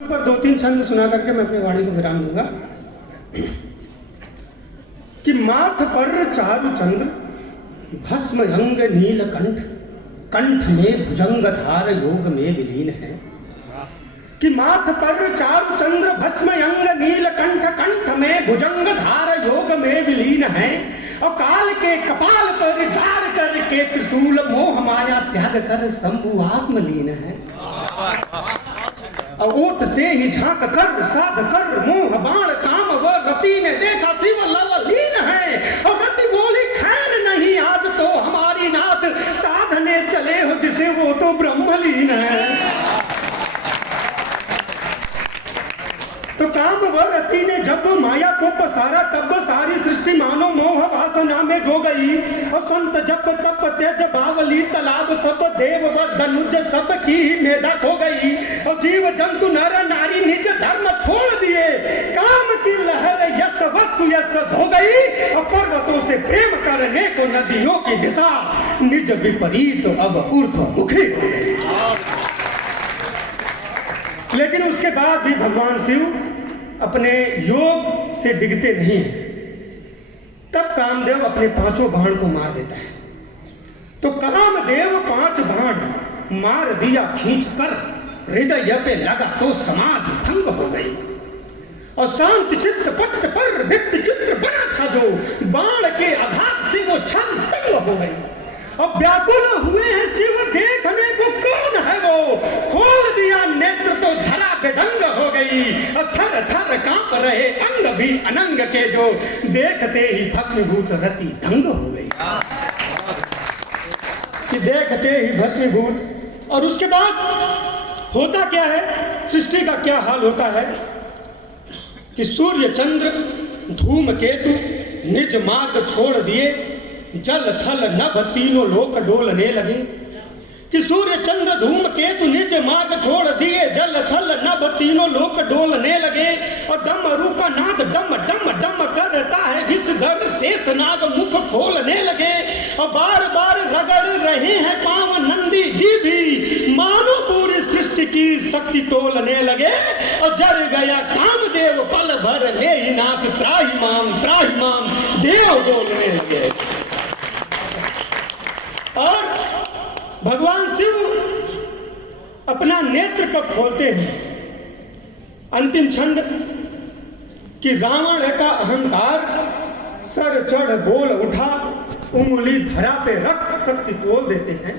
पर दो तीन छंद सुना करके मैं अपनी वाणी को विराम दूंगा कि माथ पर चारु चंद्र भस्म अंग नीलकंठ कंठ में भुजंग धार योग में विलीन है। कि माथ पर चारु चंद्र भस्म अंग नीलकंठ कंठ में भुजंग धार योग में विलीन है। और काल के कपाल पर गार करके त्रिशूल मोह माया त्याग कर शंभु आत्मलीन है। और ओट से ही झांक कर साध कर मोह बाण काम व रति ने देखा शिव लवलीन है। और रति बोली खैर नहीं आज तो हमारी नाथ साधने चले हो जिसे वो तो ब्रह्मलीन है। तो काम व रति ने जब माया को पसारा तब सारी सृष्टि मानो मोह वासना में जो गई। और संत जप तप तेज बावली तालाब सब देव व धनुज सब की ही मेधा खो गई। और जीव जंतु नर नारी निज धर्म छोड़ दिए काम की लहर यस वस्तु यस धो गई। और पर्वतों से प्रेम करने को नदियों की दिशा निज विपरीत अब ऊर्ध्वमुखी हो गई। लेकिन उसके बाद भी भगवान शिव अपने योग से डिगते नहीं। तब कामदेव अपने पांचों बाण को मार देता है। तो कामदेव 5 बाण मार दिया खींच कर हृदय पे लगा तो समाधि भंग हो गई। और शांत चित्त पट्ट पर व्यक्त चित्र बना था जो बाण के आघात से वो छन तंग हो गई। और व्याकुल हुए हैं शिव देखने को कौन है वो। खोल दिया नेत्र तो धरा बेढंग हो गई। और थर थर कांप रहे अंग भी अनंग के जो देखते ही भस्मीभूत रति दंग हो गई। कि देखते ही भस्मीभूत। और उसके बाद होता क्या है, सृष्टि का क्या हाल होता है कि सूर्य चंद्र धूमकेतु निज मार्ग छोड़ दिए। जल थल नभ तीनों लोक डोलने लगे। कि सूर्य चंद्र धूमकेतु निज मार्ग छोड़ दिए जल थल नभ तीनों लोक डोलने लगे। और डमरू का नाद डम डम डम करता है विषधर शेष नाग मुख खोलने लगे। और बार बार रगड़ रहे हैं पांव नंदी जी भी मानो पूरी सृष्टि की शक्ति तोलने लगे। और जर गया कामदेव पल भर ले ही नाथ त्राहि माम देव बोलने लगे। और भगवान शिव अपना नेत्र कब खोलते हैं, अंतिम छंद कि रावण का अहंकार सर चढ़ बोल उठा उंगली धरा पे रख शक्ति तोल देते हैं।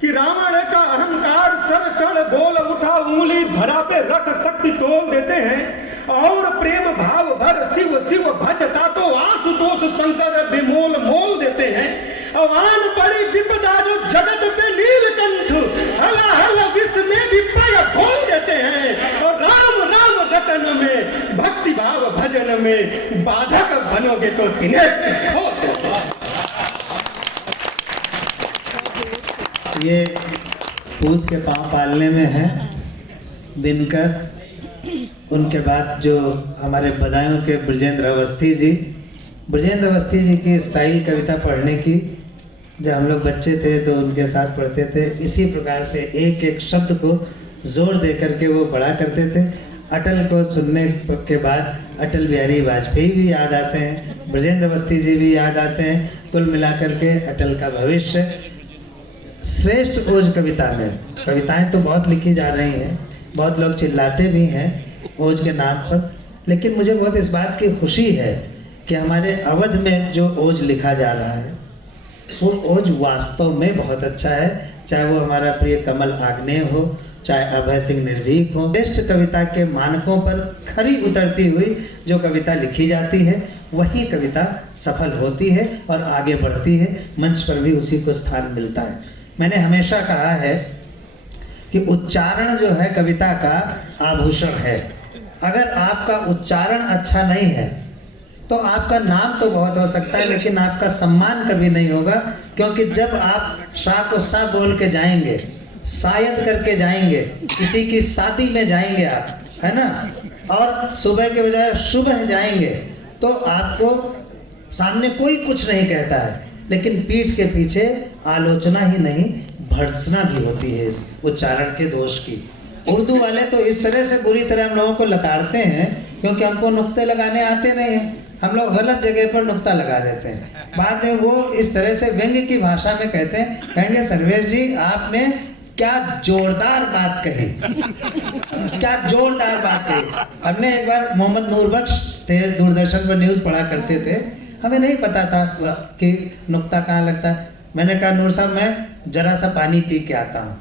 कि रावण का अहंकार सर चढ़ बोल उठा उंगली धरा पे रख शक्ति तोल देते हैं। और प्रेम भाव भर शिव शिव भजता तो आशुतोष शंकर विमोल मोल देते हैं। आन पड़ी विपदा जो जगत पे नीलकंठ हला हला विष में भी पैर खोल देते हैं। और राम राम रटन में भक्ति भाव भजन में बाधक बनोगे तो त्रिनेत्र खोल देते हैं। ये पूत के पांव पालने में है दिनकर। उनके बाद जो हमारे बदायूं के ब्रजेंद्र अवस्थी जी की स्टाइल कविता पढ़ने की, जब हम लोग बच्चे थे तो उनके साथ पढ़ते थे। इसी प्रकार से एक एक शब्द को जोर दे करके वो पढ़ा करते थे। अटल को सुनने के बाद अटल बिहारी वाजपेयी भी याद आते हैं, ब्रजेंद्र अवस्थी जी भी याद आते हैं। कुल मिलाकर के अटल का भविष्य। श्रेष्ठ ओज कविता में कविताएं तो बहुत लिखी जा रही हैं, बहुत लोग चिल्लाते भी हैं ओज के नाम पर। लेकिन मुझे बहुत इस बात की खुशी है कि हमारे अवध में जो ओज लिखा जा रहा है वो ओज वास्तव में बहुत अच्छा है। चाहे वो हमारा प्रिय कमल आग्नेय हो, चाहे अभय सिंह निर्भीक हो। श्रेष्ठ कविता के मानकों पर खरी उतरती हुई जो कविता लिखी जाती है वही कविता सफल होती है और आगे बढ़ती है। मंच पर भी उसी को स्थान मिलता है। मैंने हमेशा कहा है कि उच्चारण जो है कविता का आभूषण है। अगर आपका उच्चारण अच्छा नहीं है तो आपका नाम तो बहुत हो सकता है लेकिन आपका सम्मान कभी नहीं होगा। क्योंकि जब आप शाह को सा बोल के जाएंगे, शायद करके जाएंगे, किसी की शादी में जाएंगे आप, है ना, और सुबह के बजाय सुबह जाएंगे तो आपको सामने कोई कुछ नहीं कहता है, लेकिन पीठ के पीछे आलोचना ही नहीं भर्त्सना भी होती है इस उच्चारण के दोष की। उर्दू वाले तो इस तरह से बुरी तरह हम लोगों को लताड़ते हैं, क्योंकि हमको नुक्ते लगाने आते नहीं हैं, हम लोग गलत जगह पर नुक्ता लगा देते हैं। बाद में वो इस तरह से व्यंग्य की भाषा में कहते हैं, कहेंगे सर्वेश जी आपने क्या जोरदार बात कही, क्या जोरदार बात कही। हमने एक बार मोहम्मद नूरबख्श थे, दूरदर्शन पर न्यूज़ पढ़ा करते थे, हमें नहीं पता था कि नुक्ता कहाँ लगता है। मैंने कहा नूर साहब मैं जरा सा पानी पी के आता हूँ,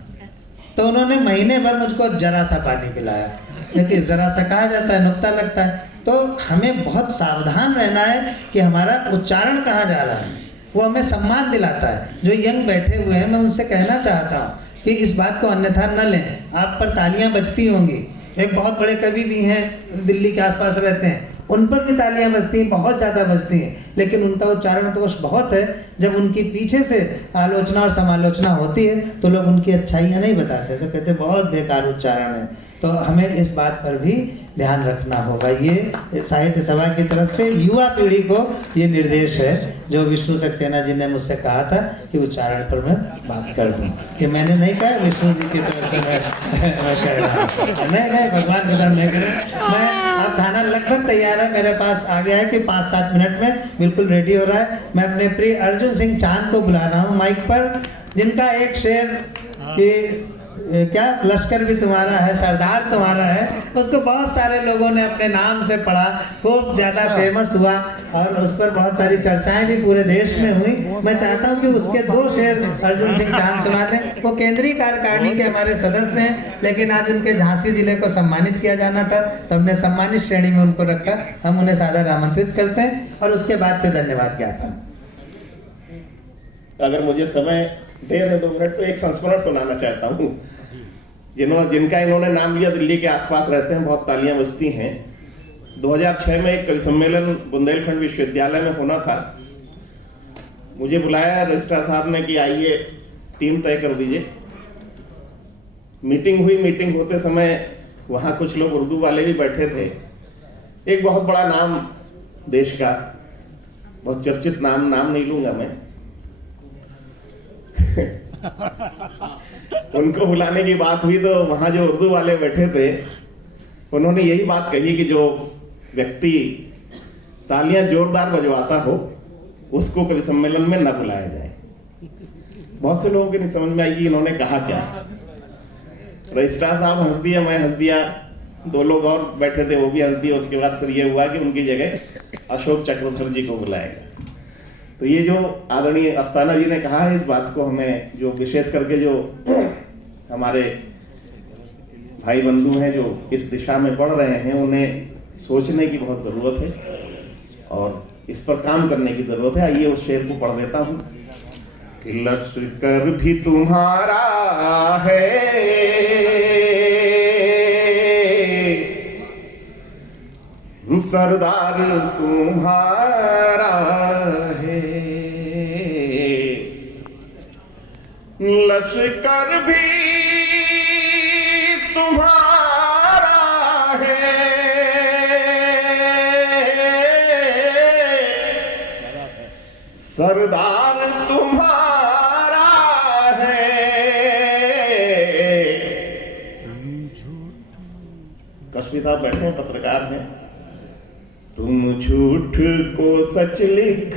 तो उन्होंने महीने भर मुझको जरा सा पानी पिलाया, क्योंकि जरा सा कहा जाता है नुक्ता लगता है। तो हमें बहुत सावधान रहना है कि हमारा उच्चारण कहाँ जा रहा है, वो हमें सम्मान दिलाता है। जो यंग बैठे हुए हैं मैं उनसे कहना चाहता हूँ कि इस बात को अन्यथा न लें, आप पर तालियां बजती होंगी। एक बहुत बड़े कवि भी हैं दिल्ली के आसपास रहते हैं, उन पर भी तालियां बजती हैं, बहुत ज़्यादा बजती हैं, लेकिन उनका उच्चारण दोष बहुत है। जब उनकी पीछे से आलोचना और समालोचना होती है तो लोग उनकी अच्छाइयाँ नहीं बताते, तो कहते बहुत बेकार उच्चारण है। तो हमें इस बात पर भी ध्यान रखना होगा। ये साहित्य सभा की तरफ से युवा पीढ़ी को ये निर्देश है, जो विष्णु सक्सेना जी ने मुझसे कहा था कि उच्चारण पर मैं बात कर दूं। कि मैंने नहीं कहा विष्णु जी की तरफ से मैं कह रहा हूँ, नहीं भगवान की तरफ नहीं करें। मैं अब खाना लगभग तैयार है, मेरे पास आ गया है कि 5-7 मिनट में बिल्कुल रेडी हो रहा है। मैं अपने प्रिय अर्जुन सिंह चांद को बुला रहा हूँ माइक पर, जिनका एक शेर कि क्या लश्कर भी तुम्हारा है, सरदार तुम्हारा है, उसको बहुत सारे लोगों ने अपने नाम से पढ़ा, खूब ज़्यादा फेमस हुआ और उस पर बहुत सारी चर्चाएं भी पूरे देश में हुई। मैं चाहता हूं कि उसके 2 शेर अर्जुन सिंह चांद सुना दें। वो केंद्रीय कार्यकारिणी के हमारे सदस्य हैं, लेकिन आज उनके झांसी जिले को सम्मानित किया जाना था, तो हमने सम्मानित श्रेणी में उनको रखा। हम उन्हें सादर आमंत्रित करते हैं और उसके बाद फिर धन्यवाद ज्ञापन। अगर मुझे समय दे रहे 2 मिनट तो एक संस्मरण सुनाना चाहता हूँ। जिनका इन्होंने नाम लिया दिल्ली के आसपास रहते हैं, बहुत तालियां बजती हैं। 2006 में एक कवि सम्मेलन बुंदेलखंड विश्वविद्यालय में होना था। मुझे बुलाया रजिस्ट्रार साहब ने कि आइए टीम तय कर दीजिए। मीटिंग हुई। मीटिंग होते समय वहाँ कुछ लोग उर्दू वाले भी बैठे थे। एक बहुत बड़ा नाम देश का, बहुत चर्चित नाम नहीं लूंगा मैं उनको बुलाने की बात हुई तो वहां जो उर्दू वाले बैठे थे उन्होंने यही बात कही कि जो व्यक्ति तालियां जोरदार बजवाता हो उसको कवि सम्मेलन में न बुलाया जाए। बहुत से लोगों के नहीं समझ में आई कि इन्होंने कहा क्या। रजिस्ट्रार साहब हंस दिया, मैं हंस दिया, 2 लोग और बैठे थे वो भी हंस दिए। उसके बाद फिर ये हुआ कि उनकी जगह अशोक चक्रधर जी को बुलाएगा। तो ये जो आदरणीय अस्थाना जी ने कहा है, इस बात को हमें जो विशेष करके जो हमारे भाई बंधु हैं जो इस दिशा में बढ़ रहे हैं, उन्हें सोचने की बहुत ज़रूरत है और इस पर काम करने की ज़रूरत है। आइए उस शेर को पढ़ देता हूँ कि लश्कर भी तुम्हारा है, सरदार तुम्हारा है, लश्कर भी तुम्हारा है, सरदार तुम्हारा है। कश्मीर साहब बैठे हैं, पत्रकार हैं। तुम झूठ को सच लिख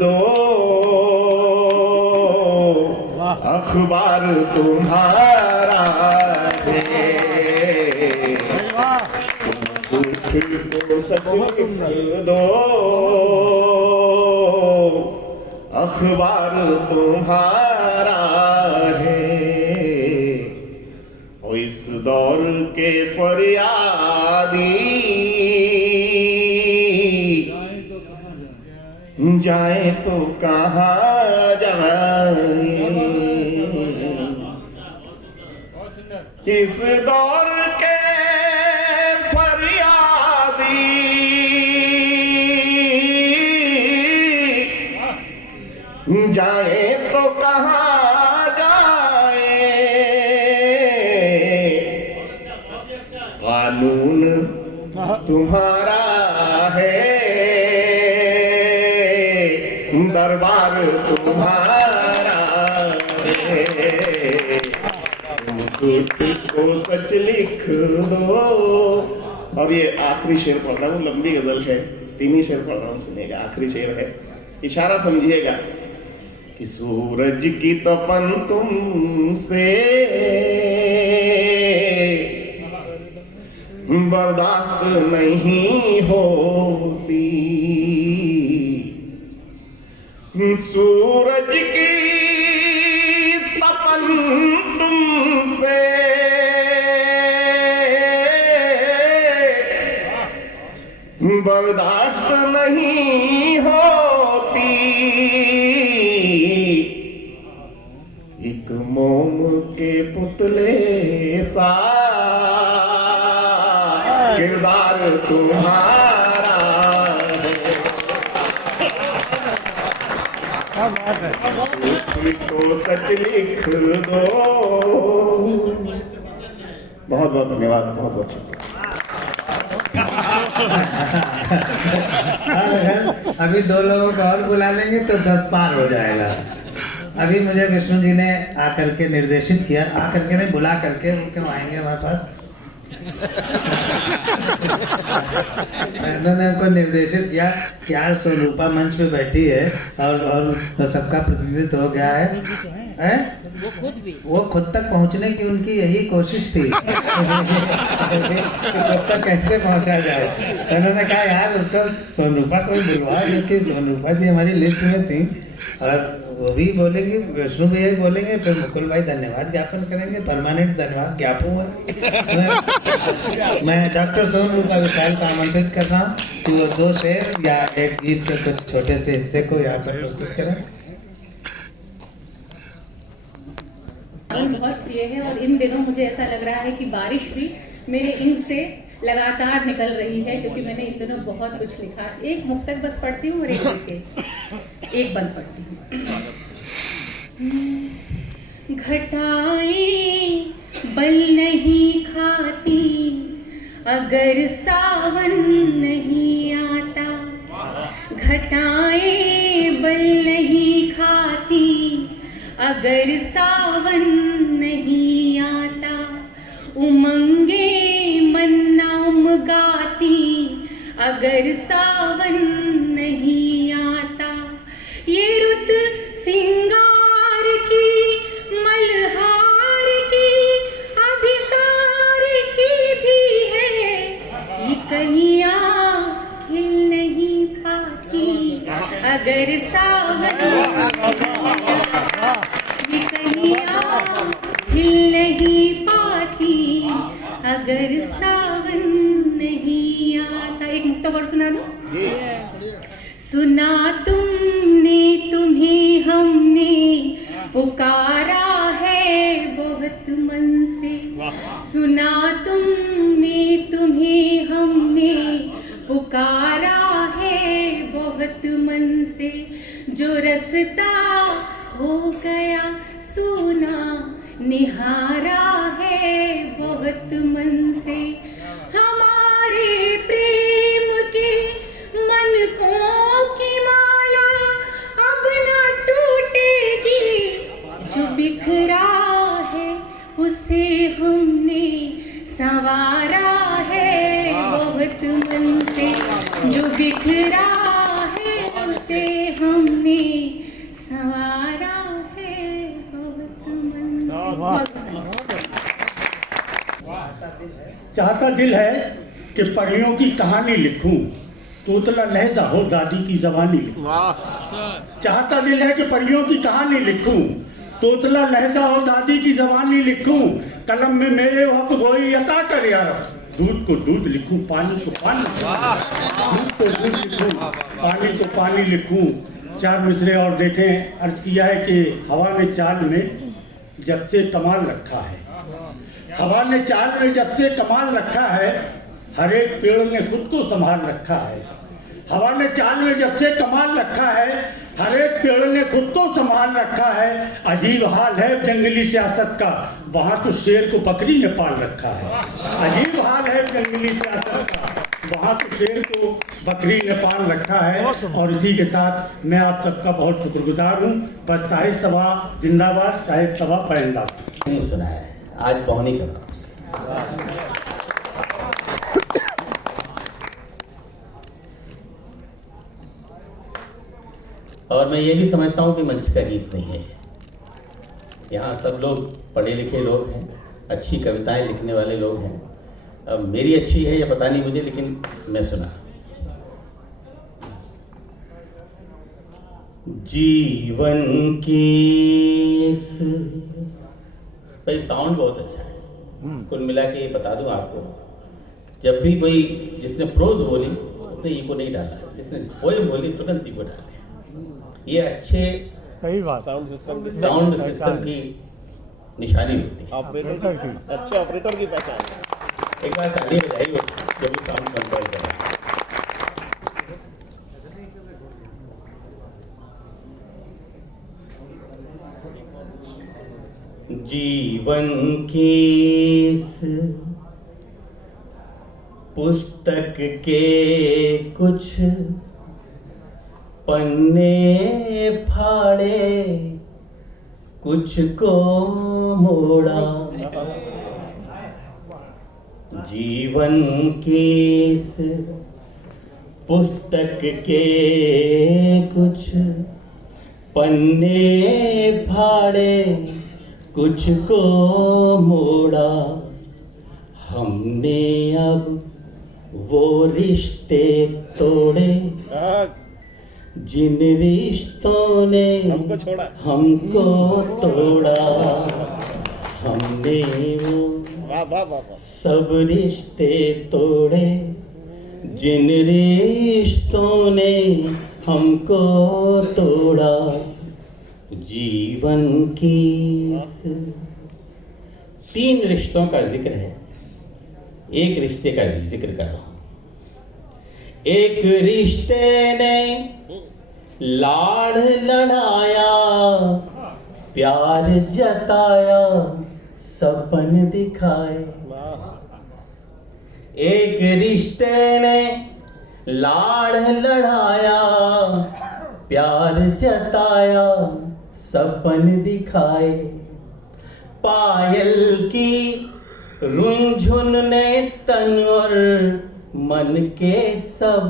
दो, अखबार तुम्हारा है। तुम झूठ को सच लिख दो, अखबार तुम्हारा है। और इस दौर के फरियादी जाए तो कहाँ जाए, इस दौर के फरियादी जाए तो कहाँ जाए। कानून तुम्हारा है, दरबार तुम्हारा है। झूठ को सच लिख दो। और ये आखिरी शेर पढ़ रहा हूँ, लंबी गजल है, 3 ही शेर पढ़ रहा हूँ, सुनिएगा। आखिरी शेर है, इशारा समझिएगा कि सूरज की तपन तुमसे बर्दाश्त नहीं होती, सूरज की तपन तुमसे बर्दाश्त नहीं होती, एक मोम के पुतले सा किरदार तुम्हारा है, तो सच लिख दो। बहुत बहुत धन्यवाद, बहुत बहुत शुक्रिया। अभी 2 लोगों को और बुला लेंगे तो 10 पार हो जाएगा। अभी मुझे विष्णु जी ने आकर के निर्देशित किया, आकर के नहीं बुला करके, वो क्यों आएंगे हमारे पास, उन्होंने हमको निर्देशित किया कि यार स्वरूपा मंच पे बैठी है और सबका प्रतिनिधित्व हो गया है? वो खुद तक पहुंचने की उनकी यही कोशिश थी कि खुद तक कैसे पहुंचा जाए। तो उन्होंने कहा यार उसको सोनरूपा को ही बुलवा, क्योंकि सोनरूपा जी हमारी लिस्ट में थी और वो भी बोलेंगे, विष्णु भैया भी बोलेंगे, फिर मुकुल भाई धन्यवाद ज्ञापन करेंगे, परमानेंट धन्यवाद ज्ञापन है। मैं डॉक्टर सोनरूपा विशाल को आमंत्रित कर रहा हूँ कि वो 2 शेर या एक गीत के कुछ छोटे से हिस्से को यहाँ पर प्रस्तुत करें। बहुत प्रिय है और इन दिनों मुझे ऐसा लग रहा है कि बारिश भी मेरे इन से लगातार निकल रही है, क्योंकि मैंने इन दिनों बहुत कुछ लिखा। एक मुक्तक बस पढ़ती हूँ और एक बंद पढ़ती हूँ। घटाएं बल नहीं खाती अगर सावन नहीं आता, घटाएं बल नहीं खाती अगर सावन नहीं आता, उमंगे मन ना उमगाती अगर सावन नहीं आता, ये रुत सिंगार की मल्हार की अभिसार की भी है, ये कलियां खिल नहीं पाती अगर सावन, ये कलियां खिल नहीं पाती अगर सावन नहीं आता। एक मुक्ता और सुना दो। सुना तुमने तुम्हें हमने पुकारा है बहुत मन से, सुना तुमने तुम्हें हमने पुकारा है बहुत मन से, जो रास्ता हो गया सुना निहारा है बहुत मन से, हमारे प्रेम के मनकों की माला अब न टूटेगी, जो बिखरा है उसे हमने संवारा है बहुत मन से, जो बिखरा है उसे हमने संवारा है बहुत मन से। चाहता दिल है कि परियों की कहानी लिखूं, तोतला लहजा हो दादी की जबानी लिखूं। चाहता दिल है कि परियों की कहानी लिखूं, तोतला लहजा हो दादी की जबानी लिखूं, कलम में मेरे हक गोई अता कर यार, दूध को दूध लिखूं, पानी को पानी, दूध को दूध लिखूं, पानी को पानी लिखूं। 4 मिसरे और देखें। अर्ज किया है कि हवा ने चाल में जब से कमाल रखा है, हवा ने चाल में जब से कमाल रखा है, हर एक पेड़ ने खुद को संभाल रखा है, हवा ने चाल में जब से कमाल रखा है, हर एक पेड़ ने खुद को संभाल रखा है। अजीब हाल है जंगली सियासत का, वहाँ तो शेर को बकरी ने पाल रखा है। अजीब हाल है जंगली सियासत का, वहाँ तो शेर को बकरी ने पाल रखा है। और इसी के साथ मैं आप सबका बहुत शुक्रगुजार हूँ। बस साहित्य सभा जिंदाबाद, साहित्य सभा परिंदाबाद। नहीं सुना है, आज पौनी कर रहा हूँ। और मैं ये भी समझता हूँ कि मंच का गीत नहीं है। यहाँ सब लोग पढ़े लिखे लोग हैं, अच्छी कविताएं लिखने वाले लोग हैं। अब मेरी अच्छी है या पता नहीं मुझे, लेकिन मैं सुना। जीवन की इस, भाई साउंड बहुत अच्छा है। कुल मिला के ये बता दूं आपको, जब भी कोई जिसने प्रोज बोली उसने इको नहीं डाला, जिसने पोएम बोली तुरंत इको डाल दिया। ये अच्छे साउंड सिस्टम की निशानी होती है। अच्छे ऑपरेटर की पहचान। एक बार ताली बजाइए जब भी साउंड कंट्रोल करें। जीवन की इस पुस्तक के कुछ पन्ने फाड़े, कुछ को मोड़ा। जीवन की इस पुस्तक के कुछ पन्ने फाड़े, कुछ को मोड़ा। हमने अब वो रिश्ते तोड़े जिन रिश्तों ने हमको तोड़ा। हमने वो सब रिश्ते तोड़े जिन रिश्तों ने हमको तोड़ा। जीवन की 3 रिश्तों का जिक्र है, एक रिश्ते का जिक्र कर रहा हूं। एक रिश्ते ने लाड़ लड़ाया, प्यार जताया, सपन दिखाए। एक रिश्ते ने लाड़ लड़ाया, प्यार जताया, सपन दिखाए। पायल की रुंझुन ने तन और मन के सब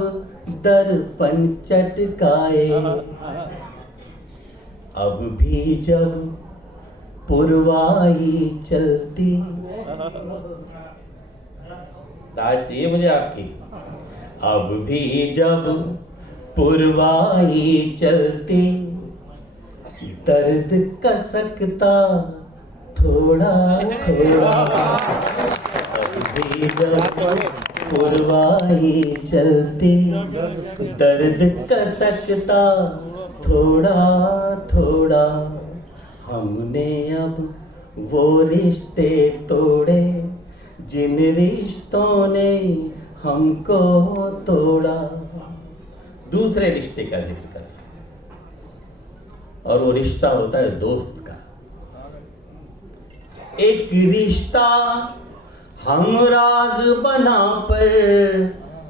दर्पण चटकाए। अब भी जब पुरवाई चलती, दाद चाहिए मुझे आपकी। अब भी जब पुरवाई चलती, दर्द कसकता थोड़ा थोड़ा। अब भी जब पुरवाई चलती, दर्द कसकता थोड़ा थोड़ा। हमने अब वो रिश्ते तोड़े जिन रिश्तों ने हमको तोड़ा। दूसरे रिश्ते का जिक्र कर, और वो रिश्ता होता है दोस्त का। एक रिश्ता हमराज बना पर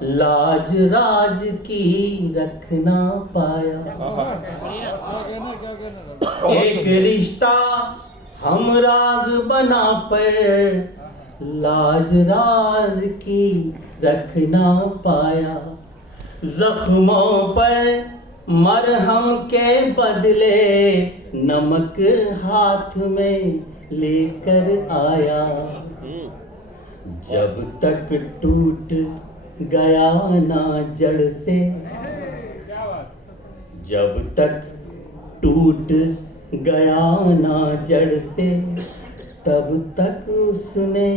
लाज राज की रख ना पाया। एक रिश्ता हमराज बना पर लाज राज की रख ना पाया। जख्मों पर मरहम के बदले नमक हाथ में लेकर आया। जब तक टूट गया ना जड़ से, जब तक टूट गया ना जड़ से, तब तक उसने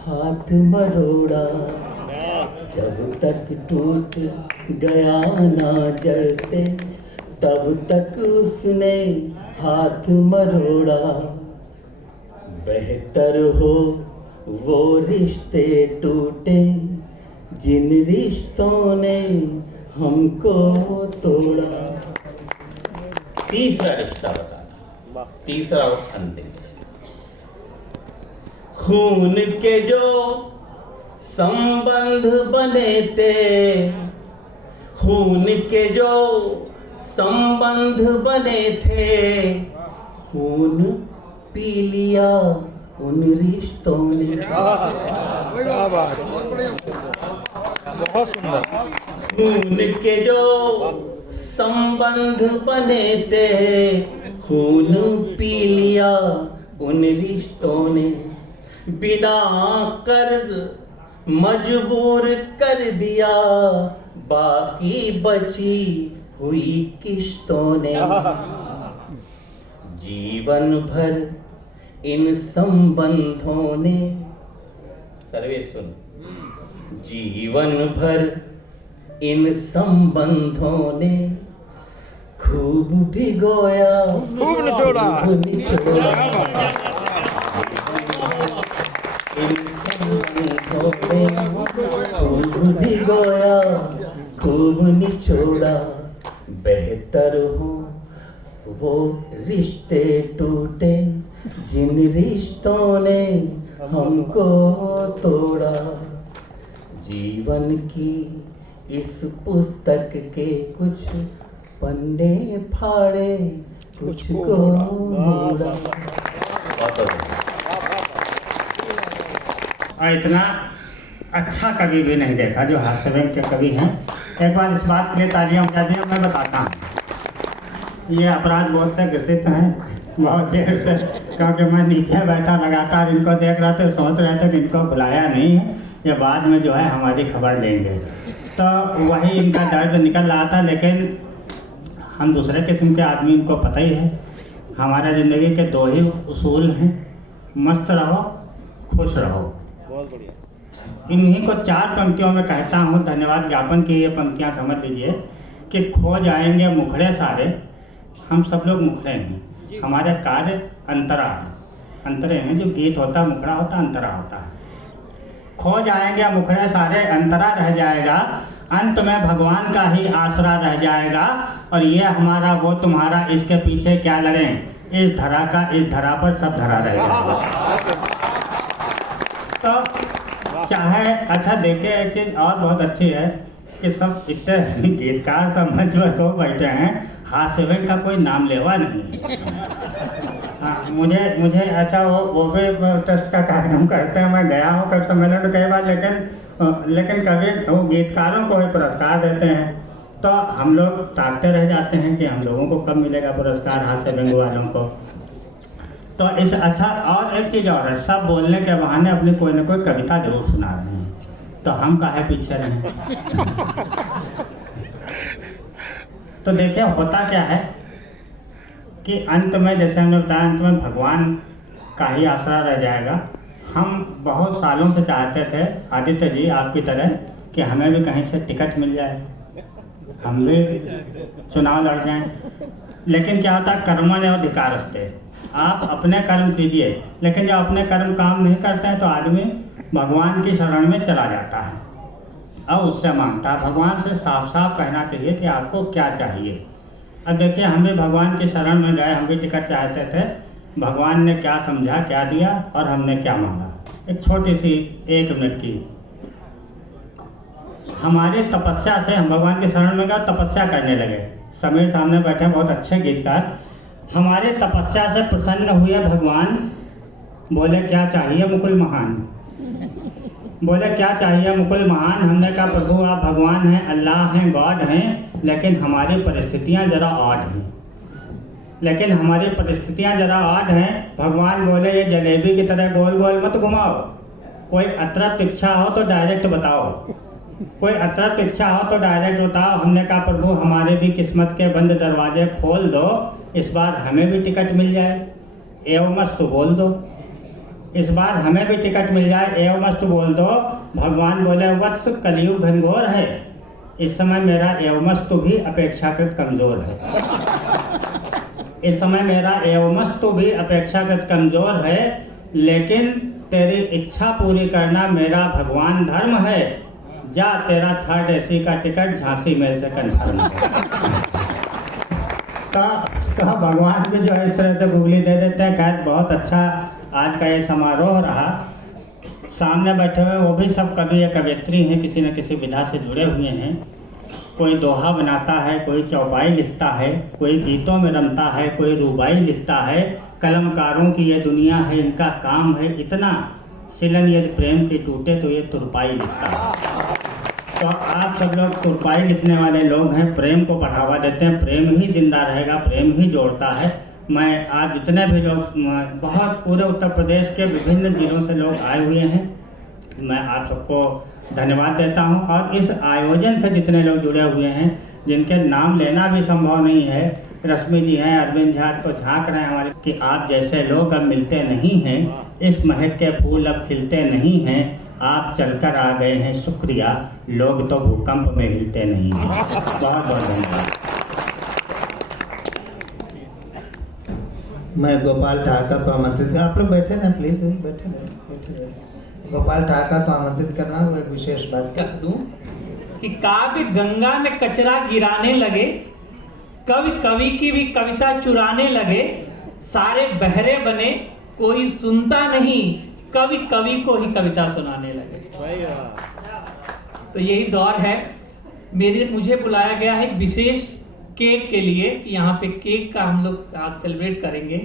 हाथ मरोड़ा। जब तक टूट गया ना जड़ से, तब तक उसने हाथ मरोड़ा। बेहतर हो वो रिश्ते टूटे जिन रिश्तों ने हमको तोड़ा। तीसरा रिश्ता बताना, तीसरा और अंतिम रिश्ता। खून के जो संबंध बने थे, खून के जो संबंध बने थे, खून पी लिया उन रिश्तों ने। क्या बात है, बहुत सुंदर। खून के जो संबंध बने थे, खून पी लिया उन रिश्तों ने। बिना कर्ज मजबूर कर दिया, बाकी बची हुई किश्तों ने। जीवन भर इन संबंधों ने, सर्वे सुन, जीवन भर इन संबंधों ने खूब भिगोया, खूब निचोड़ा। खूब निचोड़ा। इन संबंधों ने खूब भिगोया, खूब निचोड़ा। बेहतर हो वो रिश्ते टूटे, जिन रिश्तों ने हमको तोड़ा। जीवन की इस पुस्तक के कुछ पन्ने फाड़े, कुछ को मोड़ा। और इतना अच्छा कवि भी नहीं देखा जो हास्य व्यंग के कवि हैं। एक बार इस बात के लिए तालियां बजा दिया, मैं बताता हूँ। ये अपराध बोध से ग्रसित हैं बहुत देर से, क्योंकि मैं नीचे बैठा लगातार इनको देख रहा था, सोच रहे थे कि इनको बुलाया नहीं है, ये बाद में जो है हमारी खबर लेंगे। तो वही इनका दर्द निकल रहा था। लेकिन हम दूसरे किस्म के आदमी, इनको पता ही है हमारा ज़िंदगी के दो ही उसूल हैं, मस्त रहो, खुश रहो। बहुत बढ़िया। इन्हीं को 4 पंक्तियों में कहता हूँ, धन्यवाद ज्ञापन की ये पंक्तियाँ समझ लीजिए कि खो जाएंगे मुखड़े सारे, हम सब लोग मुखड़े हैं, हमारे कार्य अंतरा है, अंतरे हैं। जो गीत होता है मुखड़ा होता है, अंतरा होता है। खो जाएंगे मुखड़े सारे, अंतरा रह जाएगा, अंत में भगवान का ही आसरा रह जाएगा। और ये हमारा वो तुम्हारा, इसके पीछे क्या लड़ें, इस धरा का इस धरा पर सब धरा रह जाएगा। तो चाहे अच्छा देखे, एक चीज़ और बहुत अच्छी है कि सब इतने गीतकार सब मंच पर हो बैठे हैं, हास्य व्यंग का कोई नाम लेवा नहीं। हाँ, मुझे अच्छा वो भी ट्रस्ट का कार्यक्रम करते हैं, मैं गया हूँ कई सम्मेलन में कई बार, लेकिन कभी वो गीतकारों को भी पुरस्कार देते हैं तो हम लोग ताकते रह जाते हैं कि हम लोगों को कब मिलेगा पुरस्कार, हास्य व्यंग वालों को। तो इस अच्छा, और एक चीज़ और है, सब बोलने के बहाने अपनी कोई ना कोई कविता जरूर सुना रहे हैं, तो हम काहे पीछे रहें। तो देखिए होता क्या है कि अंत में, जैसे हमने बताया, अंत में भगवान का ही आसरा रह जाएगा। हम बहुत सालों से चाहते थे आदित्य जी आपकी तरह कि हमें भी कहीं से टिकट मिल जाए, हम भी चुनाव लड़ जाएं। लेकिन क्या होता है, कर्मण्य अधिकारस्ते, आप अपने कर्म कीजिए, लेकिन जब अपने कर्म काम नहीं करते हैं तो आदमी भगवान की शरण में चला जाता है और उससे मांगता है। भगवान से साफ साफ कहना चाहिए कि आपको क्या चाहिए। अब देखिए, हम भी भगवान की शरण में गए, हम भी टिकट चाहते थे, भगवान ने क्या समझा, क्या दिया और हमने क्या मांगा। एक छोटी सी 1 मिनट की हमारी तपस्या से हम भगवान की शरण में गए, तपस्या करने लगे। समीर सामने बैठे बहुत अच्छे गीतकार, हमारे तपस्या से प्रसन्न हुए भगवान, बोले क्या चाहिए मुकुल महान, बोले क्या चाहिए मुकुल महान। हमने कहा प्रभु आप भगवान हैं, अल्लाह हैं, गॉड हैं, लेकिन हमारी परिस्थितियाँ ज़रा ऑड हैं, लेकिन हमारी परिस्थितियाँ ज़रा ऑड हैं। भगवान बोले ये जलेबी की तरह गोल गोल मत घुमाओ, कोई अतृप्त इच्छा हो तो डायरेक्ट बताओ, कोई अतृप्त इच्छा हो तो डायरेक्ट बताओ। हमने कहा प्रभु हमारे भी किस्मत के बंद दरवाजे खोल दो, इस बार हमें भी टिकट मिल जाए, एवमस्तु बोल दो, इस बार हमें भी टिकट मिल जाए, एवमस्तु बोल दो। भगवान बोले वत्स कलयुग घनघोर है, इस समय मेरा एवमस्तु भी अपेक्षाकृत कमज़ोर है, इस समय मेरा एवमस्तु भी अपेक्षाकृत कमज़ोर है, लेकिन तेरी इच्छा पूरी करना मेरा भगवान धर्म है। जा तेरा 3rd AC का टिकट झांसी मेल से कन्फर्म है। तो भगवान भी जो है इस तरह से गुगली दे देते हैं। खैर बहुत अच्छा आज का ये समारोह रहा। सामने बैठे हुए वो भी सब कवि या कवयित्री हैं, किसी न किसी विधा से जुड़े हुए हैं। कोई दोहा बनाता है, कोई चौपाई लिखता है, कोई गीतों में रमता है, कोई रुबाई लिखता है, कलमकारों की ये दुनिया है, इनका काम है इतना, सिलन यदि प्रेम की टूटे तो ये तुरपाई लिखता है। तो आप सब लोग तुरपाई लिखने वाले लोग हैं, प्रेम को बढ़ावा देते हैं, प्रेम ही जिंदा रहेगा, प्रेम ही जोड़ता है। मैं आज जितने भी लोग, बहुत पूरे उत्तर प्रदेश के विभिन्न जिलों से लोग आए हुए हैं, मैं आप सबको धन्यवाद देता हूं। और इस आयोजन से जितने लोग जुड़े हुए हैं, जिनके नाम लेना भी संभव नहीं है, रश्मि जी हैं, अरविंद झा तो झांक रहे हैं हमारे, कि आप जैसे लोग अब मिलते नहीं हैं, इस महक के फूल अब खिलते नहीं हैं, आप चलकर आ गए हैं, शुक्रिया, लोग तो भूकंप में हिलते नहीं हैं। बहुत बहुत धन्यवाद। मैं गोपाल ठाकर को आमंत्रित, आप लोग बैठे ना प्लीज, बैठे रहे। गोपाल ठाकर को आमंत्रित करना, वो एक विशेष बात कह दूं कि काव्य गंगा में कचरा गिराने लगे, कवि कवि की भी कविता चुराने लगे, सारे बहरे बने कोई सुनता नहीं, कवि कवि को ही कविता सुनाने लगे। तो यही दौर है। मुझे बुलाया गया है एक विशेष केक के लिए कि यहाँ पे केक का हम लोग आज सेलिब्रेट करेंगे।